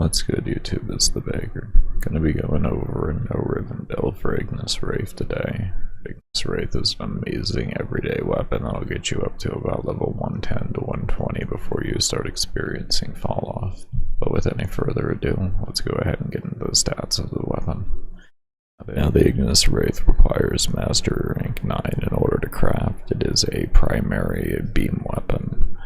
What's good, YouTube? It's the Baker. Gonna be going over a no Riven build for Ignis Wraith today. Ignis Wraith is an amazing everyday weapon that'll get you up to about level 110 to 120 before you start experiencing fall off. But with any further ado, let's go ahead and get into the stats of the weapon. Now, the Ignis Wraith requires Master Rank 9 in order to craft. It is a primary beam weapon.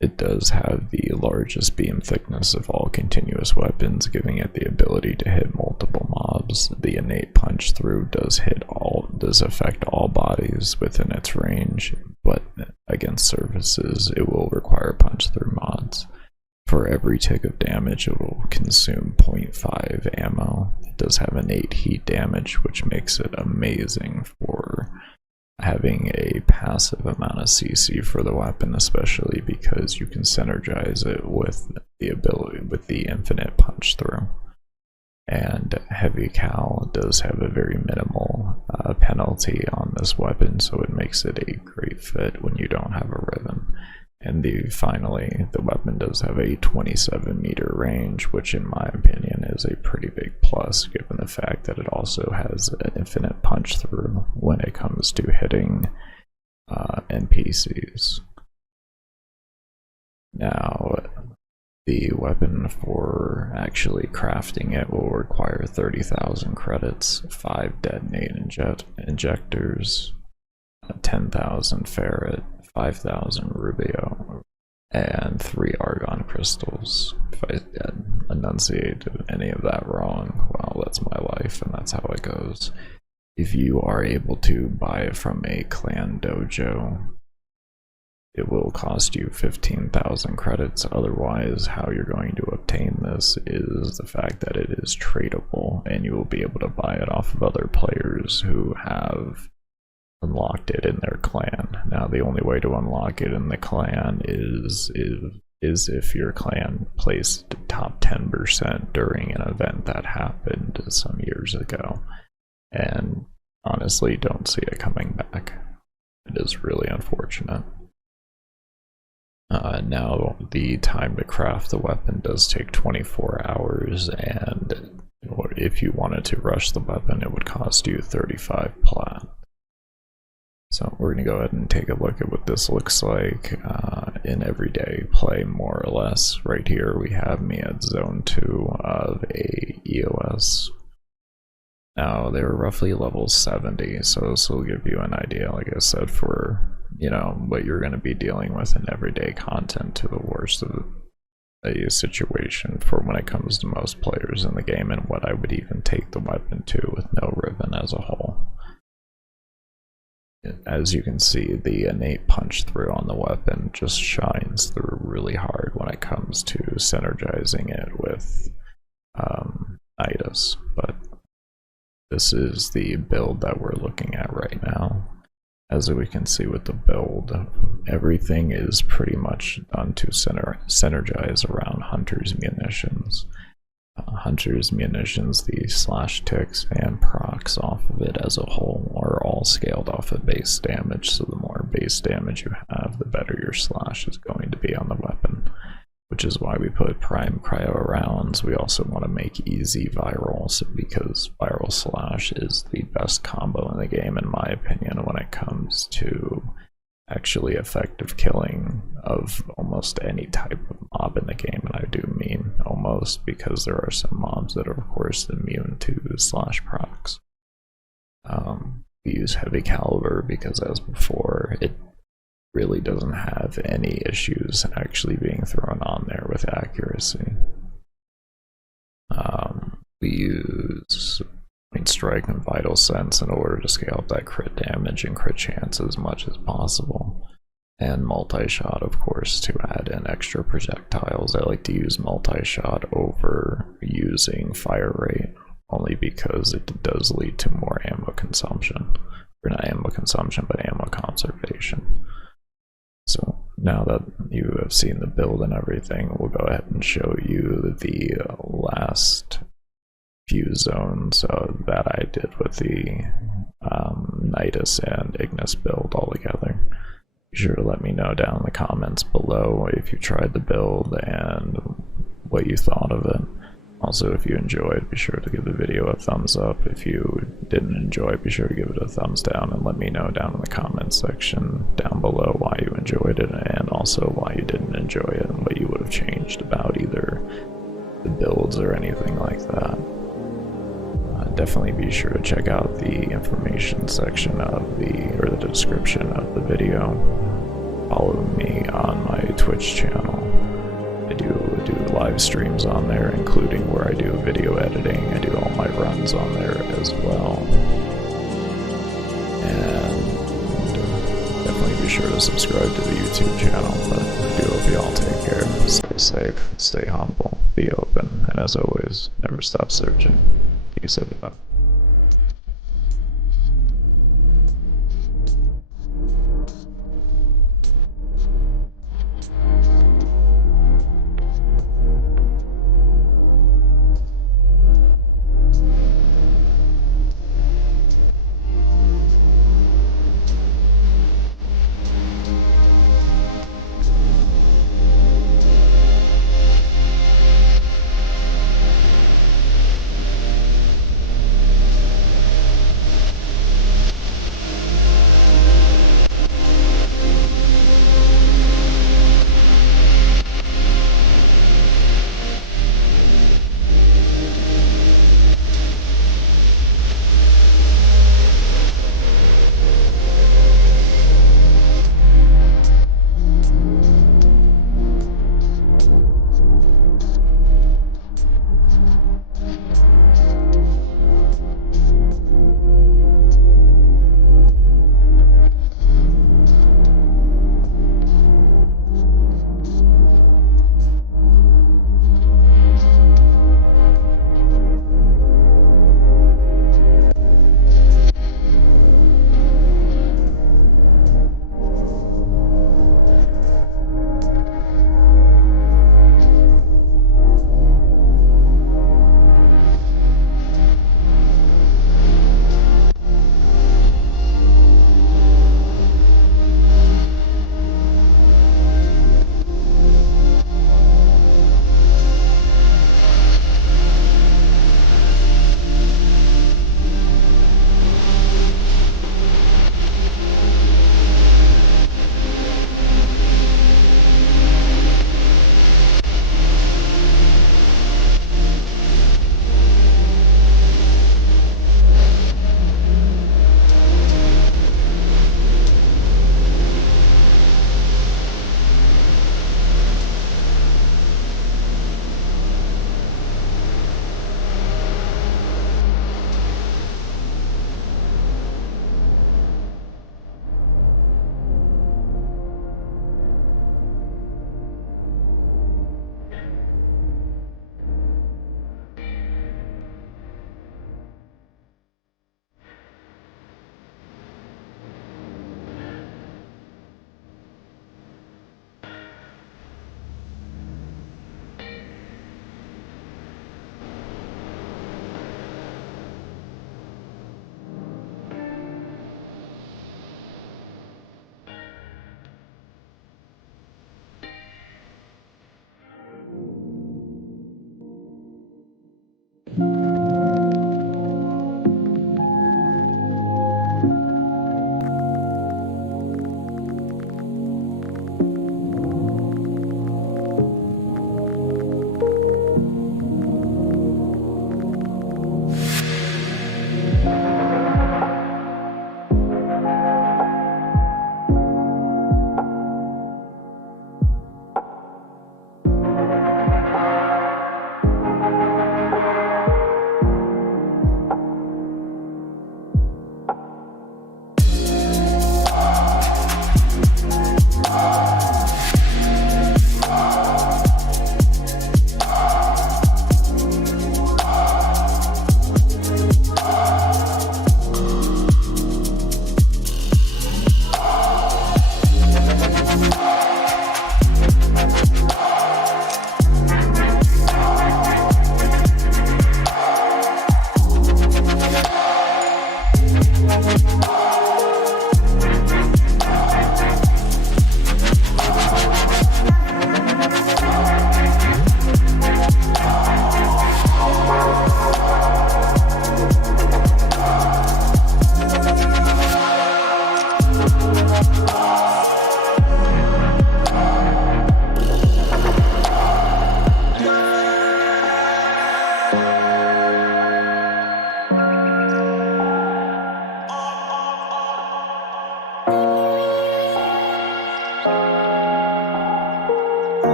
It does have the largest beam thickness of all continuous weapons, giving it the ability to hit multiple mobs. The innate punch through does affect all bodies within its range, but against surfaces it will require punch through mods. For every tick of damage, it will consume 0.5 ammo. It does have innate heat damage, which makes it amazing for having a passive amount of CC for the weapon, especially because you can synergize it with the infinite punch through. And heavy cal does have a very minimal penalty on this weapon, so it makes it a great fit when you don't have a Riven. And finally, the weapon does have a 27-meter range, which in my opinion is a pretty big plus, given the fact that it also has an infinite punch through when it comes to hitting NPCs. Now, the weapon for actually crafting it will require 30,000 credits, 5 detonate injectors, 10,000 ferret, 5,000 rubio, and 3 argon crystals. If I enunciate any of that wrong, well, that's my life and that's how it goes. If you are able to buy it from a clan dojo, it will cost you 15,000 credits. Otherwise, how you're going to obtain this is the fact that it is tradable, and you will be able to buy it off of other players who have unlocked it in their clan. Now, the only way to unlock it in the clan is if your clan placed top 10% during an event that happened some years ago, and honestly don't see it coming back. It is really unfortunate. Now, the time to craft the weapon does take 24 hours, and if you wanted to rush the weapon, it would cost you 35 plat. So we're going to go ahead and take a look at what this looks like in everyday play, more or less. Right here we have me at zone 2 of a EOS. Now, they were roughly level 70, so this will give you an idea, like I said, for what you're going to be dealing with in everyday content, to the worst of a situation for when it comes to most players in the game, and what I would even take the weapon to with no Riven as a whole. As you can see, the innate punch through on the weapon just shines through really hard when it comes to synergizing it with Nidus, but this is the build that we're looking at right now. As we can see with the build, everything is pretty much done to synergize around Hunter's Munitions. Hunter's Munitions, the slash ticks and procs off of it as a whole are all scaled off of base damage, so the more base damage you have, the better your slash is going to be on the weapon, which is why we put prime cryo rounds. We also want to make easy viral, because viral slash is the best combo in the game, in my opinion, when it comes to actually effective killing of almost any type of mob in the game. And I do mean almost, because there are some mobs that are of course immune to slash procs. We use heavy caliber because, as before, it really doesn't have any issues actually being thrown on there with accuracy. We use strike and vital sense in order to scale up that crit damage and crit chance as much as possible, and multi-shot, of course, to add in extra projectiles. I like to use multi-shot over using fire rate, only because it does lead to more ammo consumption, or not ammo consumption, but ammo conservation. So now that you have seen the build and everything, we'll go ahead and show you the last few zones that I did with the Nidus and Ignis build all together. Be sure to let me know down in the comments below if you tried the build and what you thought of it. Also, if you enjoyed, be sure to give the video a thumbs up. If you didn't enjoy, be sure to give it a thumbs down and let me know down in the comments section down below why you enjoyed it and also why you didn't enjoy it and what you would have changed about either the builds or anything like that. Definitely be sure to check out the information section of the description of the video. Follow me on my Twitch channel. I do live streams on there, including where I do video editing. I do all my runs on there as well. And definitely be sure to subscribe to the YouTube channel. But I do hope you all take care. Stay safe, stay humble, be open, and as always, never stop searching. Peace out.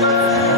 Bye.